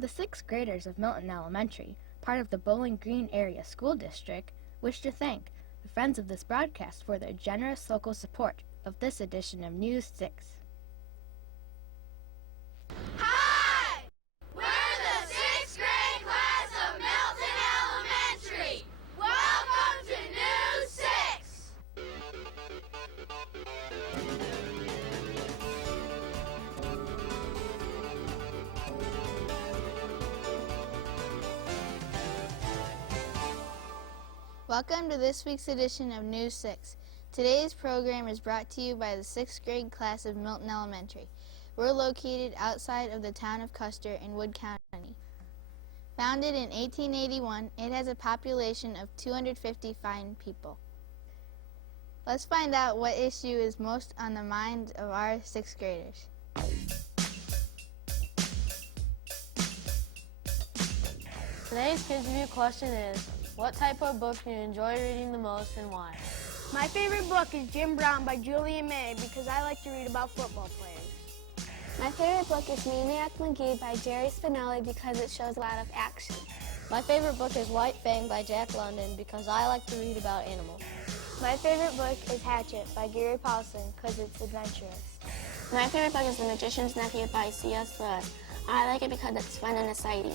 The sixth graders of Milton Elementary, part of the Bowling Green Area School District, wish to thank the friends of this broadcast for their generous local support of this edition of News 6. Hi! We're the sixth grade class of Milton Elementary. Welcome to News 6. Welcome to this week's edition of News 6. Today's program is brought to you by the 6th grade class of Milton Elementary. We're located outside of the town of Custar in Wood County. Founded in 1881, it has a population of 250 fine people. Let's find out what issue is most on the minds of our 6th graders. Today's Kids Review question is, what type of book do you enjoy reading the most and why? My favorite book is Jim Brown by Julia May because I like to read about football players. My favorite book is Maniac McGee by Jerry Spinelli because it shows a lot of action. My favorite book is White Fang by Jack London because I like to read about animals. My favorite book is Hatchet by Gary Paulson because it's adventurous. My favorite book is The Magician's Nephew by C.S. Lewis. I like it because it's fun and exciting.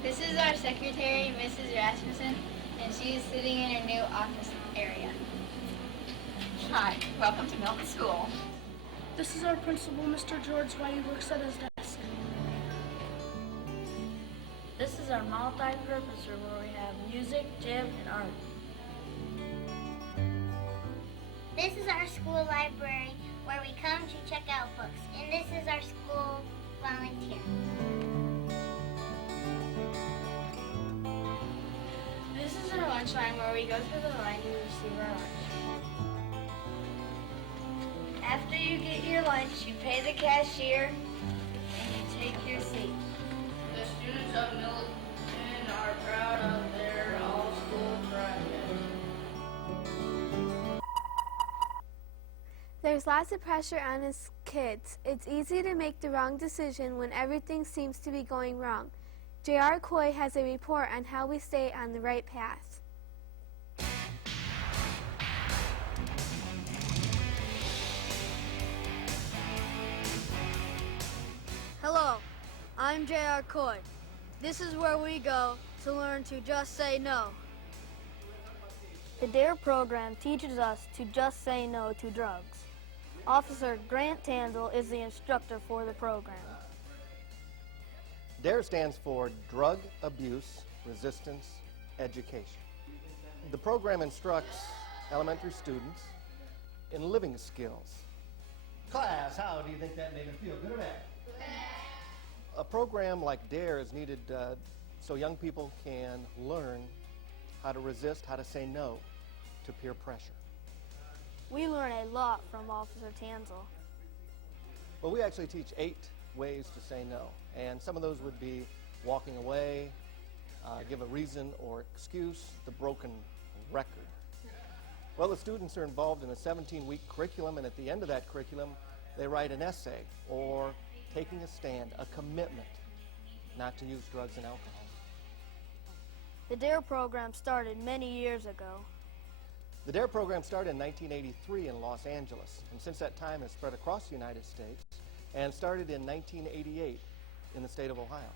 This is our secretary, Mrs. Rasmussen, and she is sitting in her new office area. Hi, welcome to Milton School. This is our principal, Mr. George White. He works at his desk. This is our multi-purpose room where we have music, gym, and art. This is our school library where we come to check out books. And this is our school volunteer. This is our lunch line where we go through the line to receive our lunch. After you get your lunch, you pay the cashier and you take your seat. The students of Milton are proud of their all-school project. There's lots of pressure on us kids. It's easy to make the wrong decision when everything seems to be going wrong. J.R. Coy has a report on how we stay on the right path. Hello, I'm J.R. Coy. This is where we go to learn to just say no. The DARE program teaches us to just say no to drugs. Officer Grant Tanzel is the instructor for the program. DARE stands for Drug Abuse Resistance Education. The program instructs elementary students in living skills. Class, how do you think that made them feel, good or bad? A program like DARE is needed so young people can learn how to resist, how to say no to peer pressure. We learn a lot from Officer Tanzel. Well, we actually teach 8 ways to say no, and some of those would be walking away, give a reason or excuse, the broken record. Well, the students are involved in a 17-week curriculum, and at the end of that curriculum, they write an essay or taking a stand, a commitment not to use drugs and alcohol. The DARE program started many years ago. The DARE program started in 1983 in Los Angeles, and since that time has spread across the United States and started in 1988 in the state of Ohio.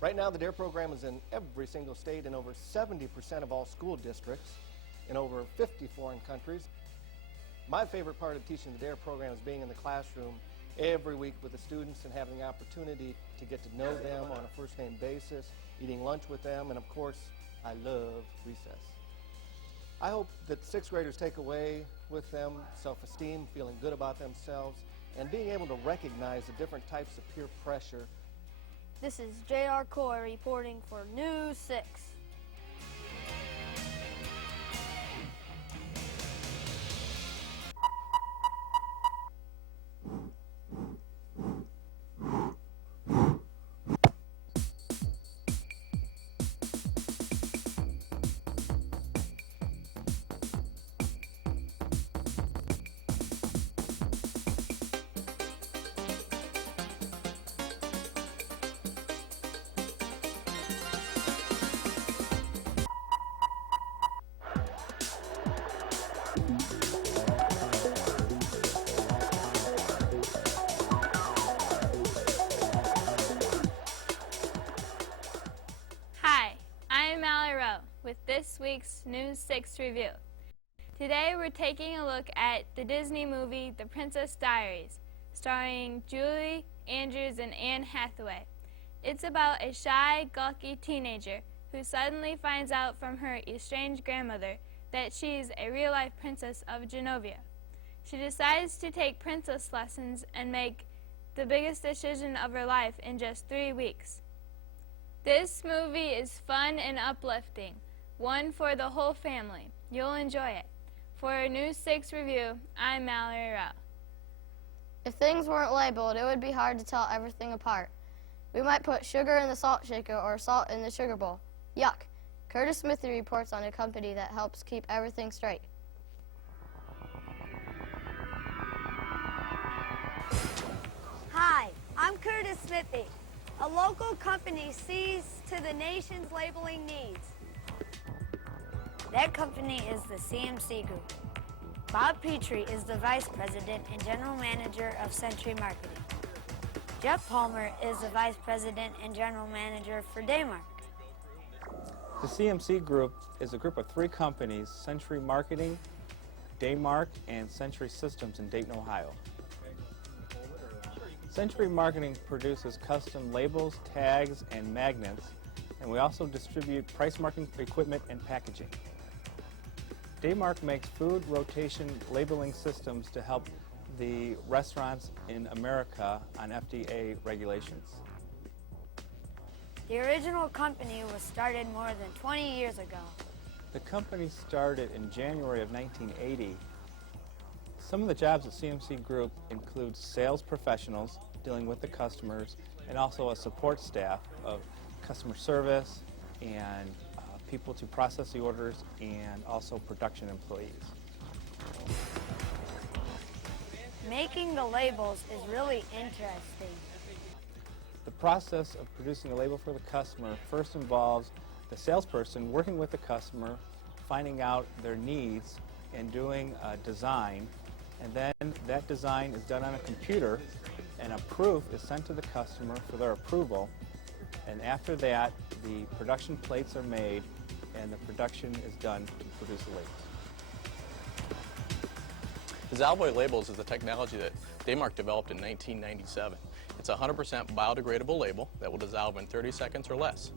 Right now, the DARE program is in every single state in over 70% of all school districts in over 50 foreign countries. My favorite part of teaching the DARE program is being in the classroom every week with the students and having the opportunity to get to know them on a first-name basis, eating lunch with them, and of course, I love recess. I hope that 6th graders take away with them self-esteem, feeling good about themselves, and being able to recognize the different types of peer pressure. This is J.R. Coy reporting for News 6. week's News 6 review. Today we're taking a look at the Disney movie The Princess Diaries, starring Julie Andrews and Anne Hathaway. It's about a shy, gawky teenager who suddenly finds out from her estranged grandmother that she's a real-life princess of Genovia. She decides to take princess lessons and make the biggest decision of her life in just 3 weeks. This movie is fun and uplifting, one for the whole family. You'll enjoy it. For News 6 Review, I'm Mallory Rao. If things weren't labeled, it would be hard to tell everything apart. We might put sugar in the salt shaker or salt in the sugar bowl. Yuck. Curtis Smithy reports on a company that helps keep everything straight. Hi, I'm Curtis Smithy. A local company sees to the nation's labeling needs. That company is the CMC Group. Bob Petrie is the Vice President and General Manager of Century Marketing. Jeff Palmer is the Vice President and General Manager for Daymark. The CMC Group is a group of 3 companies, Century Marketing, Daymark, and Century Systems in Dayton, Ohio. Century Marketing produces custom labels, tags, and magnets, and we also distribute price marking equipment and packaging. Daymark makes food rotation labeling systems to help the restaurants in America on FDA regulations. The original company was started more than 20 years ago. The company started in January of 1980. Some of the jobs at CMC Group include sales professionals dealing with the customers and also a support staff of customer service and people to process the orders and also production employees. Making the labels is really interesting. The process of producing a label for the customer first involves the salesperson working with the customer, finding out their needs and doing a design, and then that design is done on a computer and a proof is sent to the customer for their approval, and after that the production plates are made and the production is done to produce the labels. Dissolvable labels is the technology that Daymark developed in 1997. It's a 100% biodegradable label that will dissolve in 30 seconds or less.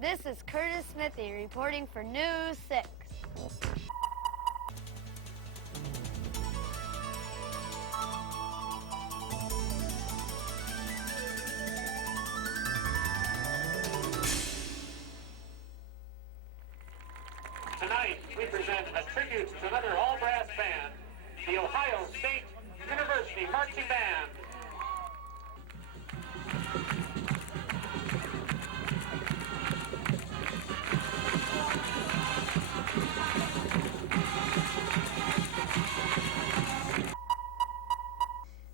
This is Curtis Smithy reporting for News 6. Tonight, we present a tribute to another all-brass band, the Ohio State University Marching Band.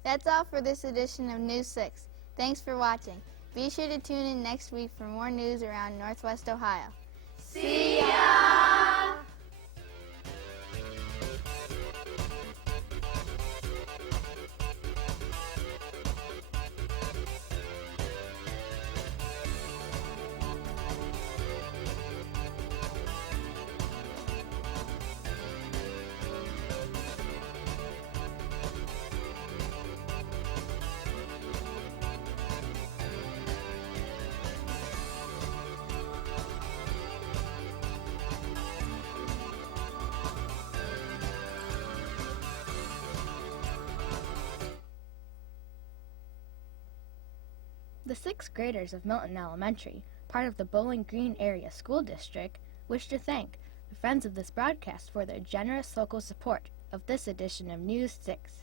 That's all for this edition of News 6. Thanks for watching. Be sure to tune in next week for more news around Northwest Ohio. See ya! The 6th graders of Milton Elementary, part of the Bowling Green Area School District, wish to thank the friends of this broadcast for their generous local support of this edition of News 6.